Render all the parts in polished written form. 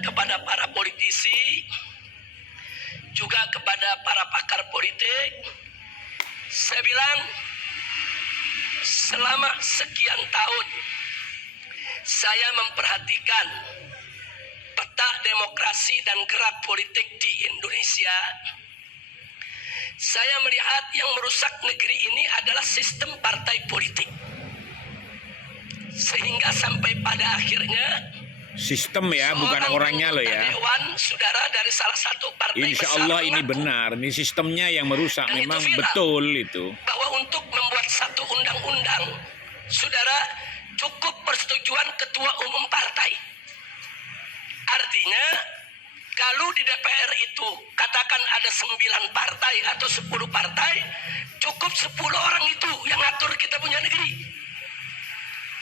kepada para politisi, juga kepada para pakar politik. Saya bilang, selama sekian tahun saya memperhatikan peta demokrasi dan gerak politik di Indonesia. Saya melihat yang merusak negeri ini adalah sistem partai politik. Sehingga sampai pada akhirnya sistem ya, bukan orangnya loh ya. Dewan, saudara, dari salah satu partai Insya besar Allah ini mengaku, benar, ini sistemnya yang merusak. dan Memang itu viral, betul itu. bahwa untuk membuat satu undang-undang, saudara, cukup persetujuan ketua umum partai. Artinya kalau di DPR itu katakan ada 9 partai atau 10 partai, cukup 10 orang itu yang ngatur kita punya negeri.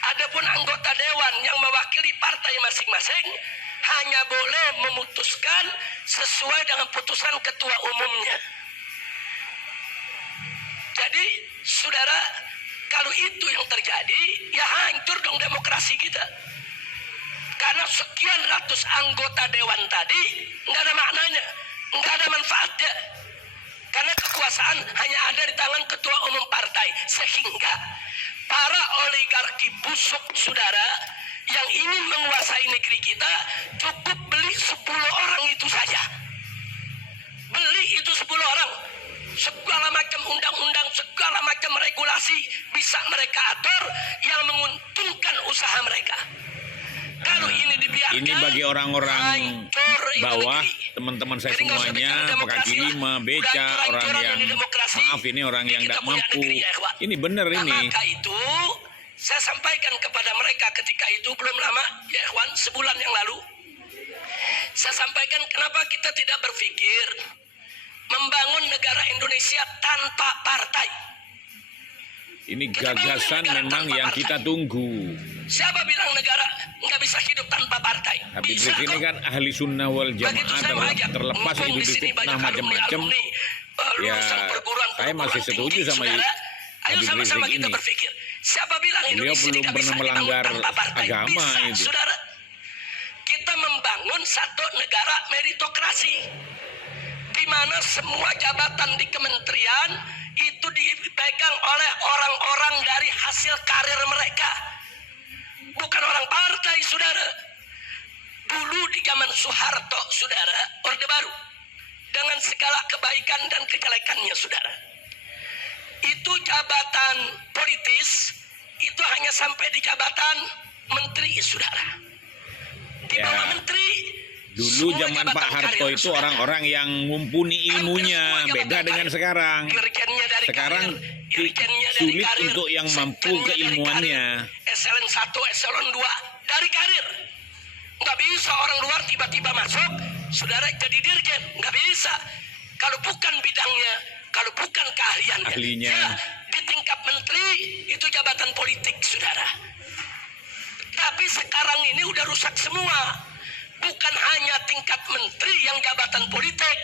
Adapun anggota dewan yang mewakili partai masing-masing hanya boleh memutuskan sesuai dengan putusan ketua umumnya. Jadi, saudara, kalau itu yang terjadi, ya hancur dong demokrasi kita. Karena sekian ratus anggota dewan tadi nggak ada maknanya, nggak ada manfaatnya. Karena kekuasaan hanya ada di tangan ketua umum partai, sehingga para oligarki busuk, saudara, yang ingin menguasai negeri kita cukup beli 10 orang itu saja. Beli itu 10 orang. Segala macam undang-undang, segala macam regulasi bisa mereka atur yang menguntungkan usaha mereka. Kalau ini dibiarkan, ini bagi orang-orang bawah, teman-teman saya semuanya, kaki lima, beca, orang yang maaf ini orang yang tidak mampu. Ini benar ini. Maka itu saya sampaikan kepada mereka ketika itu belum lama, ya ikhwan, sebulan yang lalu. Saya sampaikan kenapa kita tidak berpikir membangun negara Indonesia tanpa partai. Ini gagasan memang yang kita tunggu. Siapa bilang negara nggak bisa hidup tanpa partai? Habib Bisa Rizik ini kok. kan ahli sunnah wal jamaah, terlepas Mumpung Idul di sini Fitnah banyak macam-macam. ya, saya masih setuju sama saudara. Ayo Habib sama-sama Rizik kita ini. berpikir. Siapa bilang Beliau Indonesia belum tidak pernah bisa dibangun melanggar tanpa partai? agama Bisa, itu. saudara. Kita membangun satu negara meritokrasi, di mana semua jabatan di kementerian itu dipegang oleh orang-orang dari hasil karir mereka, bukan orang partai, saudara. Dulu di zaman Soeharto, saudara, Orde Baru, dengan segala kebaikan dan kejelekannya, saudara, itu jabatan politis itu hanya sampai di jabatan menteri, saudara. Di bawah menteri, Dulu semua zaman jabatan Pak Harto karir, itu saudara. orang-orang yang mumpuni ilmunya, Hampir semua beda jabatan dengan karir. sekarang. Dirjennya dari Sekarang karir, irjennya dari sulit karir, untuk yang mampu sekjennya dari keilmuannya. karir, eselon 1, eselon 2 dari karir. Nggak bisa orang luar tiba-tiba masuk, saudara, jadi dirjen. Nggak bisa. Kalau bukan bidangnya, kalau bukan keahliannya. Ahlinya. Ya, di tingkat menteri itu jabatan politik, saudara. Tapi sekarang ini udah rusak semua. Bukan hanya tingkat menteri yang jabatan politik,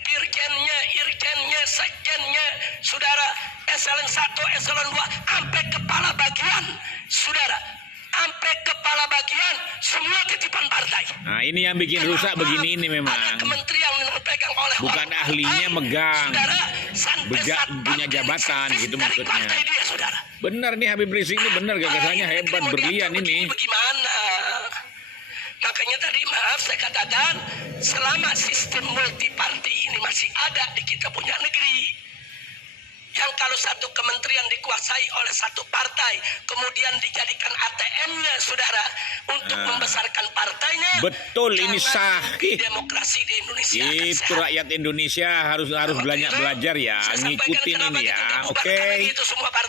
dirjennya, irjennya, sekjennya, saudara, eselon 1, eselon 2, sampai kepala bagian, saudara, sampai kepala bagian, semua titipan partai. Nah, ini yang bikin rusak begini ini Ada memang. kementerian yang dipegang oleh Bukan orang ahlinya partai, megang. saudara, sampai satpam Punya jabatan, inisiatif gitu dari maksudnya. partai dia, saudara. Benar nih Habib Rizik ini benar, gagasannya Ini hebat, mau berlian diatur ini. begini bagaimana? Makanya tadi maaf saya katakan, selama sistem multiparti ini masih ada di kita punya negeri, yang kalau satu kementerian dikuasai oleh satu partai, kemudian dijadikan ATM-nya, saudara, untuk membesarkan partainya. Betul, ini jangan sah. demokrasi di Indonesia akan Itu sehat. rakyat Indonesia harus Waktu banyak itu, belajar ya, saya sampaikan ngikutin kenapa ini kita ya. bubarkan Oke. lagi itu semua partai.